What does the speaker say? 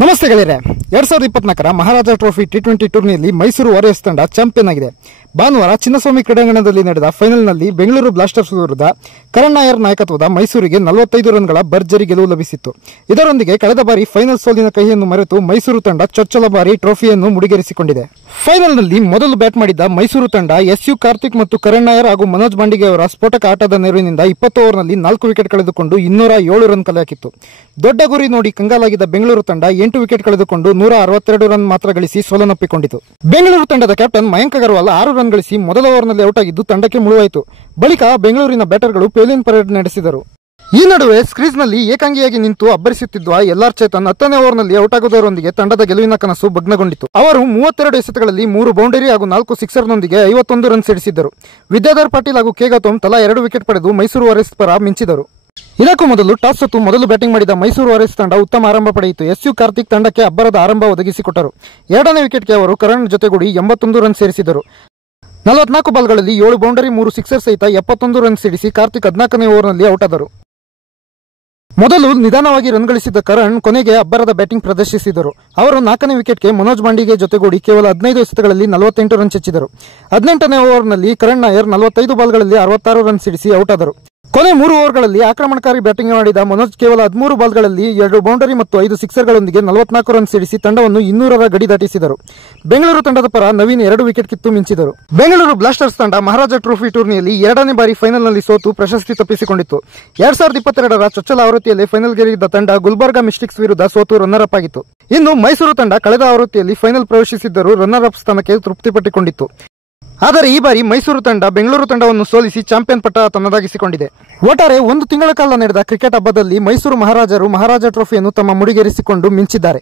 ನಮಸ್ತೆ ಗೆಳೆಯರೆ, 2024ರ ಮಹಾರಾಜ trophy T20 ಟೂರ್ನಿಯಲ್ಲಿ ಮೈಸೂರು ವಾರಿಯರ್ಸ್ ತಂಡ ಚಾಂಪಿಯನ್ ಆಗಿದೆ. ಭಾನುವಾರ ಚಿನ್ನಸ್ವಾಮಿ ಕ್ರೀಡಾಂಗಣದಲ್ಲಿ ನಡೆದ ಫೈನಲ್ನಲ್ಲಿ ಬೆಂಗಳೂರು ಬ್ಲಾಸ್ಟರ್ಸ್ ವಿರುದ್ಧ ಕರಣ್ ನಾಯರ್ ನಾಯಕತ್ವದ ಮೈಸೂರಿಗೆ 45 ರನ್ಗಳ ಭರ್ಜರಿ ಗೆಲುವು ಲಭಿಸಿತ್ತು. ಇದರೊಂದಿಗೆ ಕಳೆದ ಬಾರಿ ಫೈನಲ್ ಸೋಲಿನ ಕಹಿಯನ್ನು ಮರೆತು ಮೈಸೂರು ತಂಡ ಚೊಚ್ಚಲ ಬಾರಿ ಟ್ರೋಫಿಯನ್ನು ಮುಡಿಗೇರಿಸಿಕೊಂಡಿದೆ. ಫೈನಲ್ನಲ್ಲಿ ಮೊದಲು ಬ್ಯಾಟ್ ಮಾಡಿದ್ದ ಮೈಸೂರು ತಂಡ ಎಸ್ ಯು ಕಾರ್ತಿಕ್ ಮತ್ತು ಕರಣ್ ನಾಯರ್ ಹಾಗೂ ಮನೋಜ್ ಬಾಂಡಿಗೆ ಅವರ ಸ್ಫೋಟಕ ಆಟದ ನೆರವಿನಿಂದ 20 ಓವರ್ನಲ್ಲಿ 4 ವಿಕೆಟ್ ಕಳೆದುಕೊಂಡು 207 ರನ್ ಕಲೆ ಹಾಕಿತ್ತು. ದೊಡ್ಡ ಗುರಿ ನೋಡಿ ಕಂಗಾಲಾಗಿದ್ದ ಬೆಂಗಳೂರು ತಂಡ 8 ವಿಕೆಟ್ ಕಳೆದುಕೊಂಡು 162 ರನ್ ಮಾತ್ರ ಗಳಿಸಿ ಸೋಲನ್ನಪ್ಪಿಕೊಂಡಿತು. ಬೆಂಗಳೂರು ತಂಡದ ಕ್ಯಾಪ್ಟನ್ ಮಯಾಂಕ್ ಅಗರ್ವಾಲ್ 6 ರನ್ ಗಳಿಸಿ ಮೊದಲ ಓವರ್ನಲ್ಲಿ ಔಟ್ ಆಗಿದ್ದು ತಂಡಕ್ಕೆ ಮುಳುವಾಯಿತು. ಬಳಿಕ ಬೆಂಗಳೂರಿನ ಬ್ಯಾಟರ್ಗಳು ಪೇಲಿಯನ್ ಪರೇಡ್ ನಡೆಸಿದರು. ಈ ನಡುವೆ ಕ್ರೀಸ್ನಲ್ಲಿ ಏಕಾಂಗಿಯಾಗಿ ನಿಂತು ಅಬ್ಬರಿಸುತ್ತಿದ್ದ ಎಲ್ಆರ್ ಚೇತನ್ 10ನೇ ಓವರ್ನಲ್ಲಿ ಔಟ್ ಆಗುವುದರೊಂದಿಗೆ ತಂಡದ ಗೆಲುವಿನ ಕನಸು ಭಗ್ನಗೊಂಡಿತು. ಅವರು 32 ಎಸೆತಗಳಲ್ಲಿ 3 ಬೌಂಡರಿ ಹಾಗೂ 4 ಸಿಕ್ಸರ್ನೊಂದಿಗೆ 51 ರನ್ ಸಿಡಿಸಿದ್ದರು. ವಿದ್ಯಾಧರ್ ಪಾಟೀಲ್ ಹಾಗೂ ಕೆ ಗೌತಮ್ ತಲಾ 2 ವಿಕೆಟ್ ಪಡೆದು ಮೈಸೂರು ವಾರಿಯರ್ಸ್ ಪರ ಮಿಂಚಿದರು. ಇದಕ್ಕೂ ಮೊದಲು ಟಾಸ್ ಸೋತು ಮೊದಲು ಬ್ಯಾಟಿಂಗ್ ಮಾಡಿದ ಮೈಸೂರು ವಾರಿಯರ್ಸ್ ತಂಡ ಉತ್ತಮ ಆರಂಭ ಪಡೆಯಿತು. ಎಸ್ ಯು ಕಾರ್ತಿಕ್ ತಂಡಕ್ಕೆ ಅಬ್ಬರದ ಆರಂಭ ಒದಗಿಸಿಕೊಟ್ಟರು. 2ನೇ ವಿಕೆಟ್ಗೆ ಅವರು ಕರಣ್ ಜೊತೆಗೂಡಿ 81 ರನ್ ಸೇರಿಸಿದರು. 44 ಬಾಲ್ಗಳಲ್ಲಿ 7 ಬೌಂಡರಿ 3 ಸಿಕ್ಸರ್ ಸಹಿತ 71 ರನ್ ಸಿಡಿಸಿ ಕಾರ್ತಿಕ್ 14ನೇ ಓವರ್ನಲ್ಲಿ ಔಟ್ ಆದರು. ಮೊದಲು ನಿಧಾನವಾಗಿ ರನ್ ಗಳಿಸಿದ್ದ ಕರಣ್ ಕೊನೆಗೆ ಅಬ್ಬರದ ಬ್ಯಾಟಿಂಗ್ ಪ್ರದರ್ಶಿಸಿದರು. ಅವರು 4ನೇ ವಿಕೆಟ್ಗೆ ಮನೋಜ್ ಬಾಂಡಿಗೆ ಜೊತೆಗೂಡಿ ಕೇವಲ 15 ಎಸೆತಗಳಲ್ಲಿ 48 ರನ್ ಚೆಚ್ಚಿದರು. 18ನೇ ಓವರ್ನಲ್ಲಿ ಕರಣ್ ನಾಯರ್ 45 ಬಾಲ್ಗಳಲ್ಲಿ 66 ರನ್ ಸಿಡಿಸಿ ಔಟ್ ಆದರು. ಕೊನೆ 3 ಓವರ್ಗಳಲ್ಲಿ ಆಕ್ರಮಣಕಾರಿ ಬ್ಯಾಟಿಂಗ್ ಮಾಡಿದ ಮನೋಜ್ ಕೇವಲ 13 ಬಾಲ್ಗಳಲ್ಲಿ 2 ಬೌಂಡರಿ ಮತ್ತು 5 ಸಿಕ್ಸರ್ಗಳೊಂದಿಗೆ 44 ರನ್ ಸಿಡಿಸಿ ತಂಡವನ್ನು 200ರ ಗಡಿ ದಾಟಿಸಿದರು. ಬೆಂಗಳೂರು ತಂಡದ ಪರ ನವೀನ್ 2 ವಿಕೆಟ್ ಕಿತ್ತು ಮಿಂಚಿದರು. ಬೆಂಗಳೂರು ಬ್ಲಾಸ್ಟರ್ಸ್ ತಂಡ ಮಹಾರಾಜ ಟ್ರೋಫಿ ಟೂರ್ನಿಯಲ್ಲಿ 2ನೇ ಬಾರಿ ಫೈನಲ್ನಲ್ಲಿ ಸೋತು ಪ್ರಶಸ್ತಿ ತಪ್ಪಿಸಿಕೊಂಡಿತ್ತು. 2022ರ ಚೊಚ್ಚಲ ಆವೃತ್ತಿಯಲ್ಲಿ ಫೈನಲ್ಗೇರಿದ್ದ ತಂಡ ಗುಲ್ಬರ್ಗಾ ಮಿಸ್ಟಿಕ್ಸ್ ವಿರುದ್ಧ ಸೋತು ರನ್ನರ್ ಅಪ್ ಆಗಿತ್ತು. ಇನ್ನು ಮೈಸೂರು ತಂಡ ಕಳೆದ ಆವೃತ್ತಿಯಲ್ಲಿ ಫೈನಲ್ ಪ್ರವೇಶಿಸಿದ್ದರೂ ರನ್ನರ್ ಅಪ್ ಸ್ಥಾನಕ್ಕೆ ತೃಪ್ತಿಪಟ್ಟುಕೊಂಡಿತ್ತು. ಆದರೆ ಈ ಬಾರಿ ಮೈಸೂರು ತಂಡ ಬೆಂಗಳೂರು ತಂಡವನ್ನು ಸೋಲಿಸಿ ಚಾಂಪಿಯನ್ ಪಟ್ಟ ತನ್ನದಾಗಿಸಿಕೊಂಡಿದೆ. ಒಟ್ಟಾರೆ 1 ತಿಂಗಳ ಕಾಲ ನಡೆದ ಕ್ರಿಕೆಟ್ ಹಬ್ಬದಲ್ಲಿ ಮೈಸೂರು ಮಹಾರಾಜರು ಮಹಾರಾಜ ಟ್ರೋಫಿಯನ್ನು ತಮ್ಮ ಮುಡಿಗೇರಿಸಿಕೊಂಡು ಮಿಂಚಿದ್ದಾರೆ.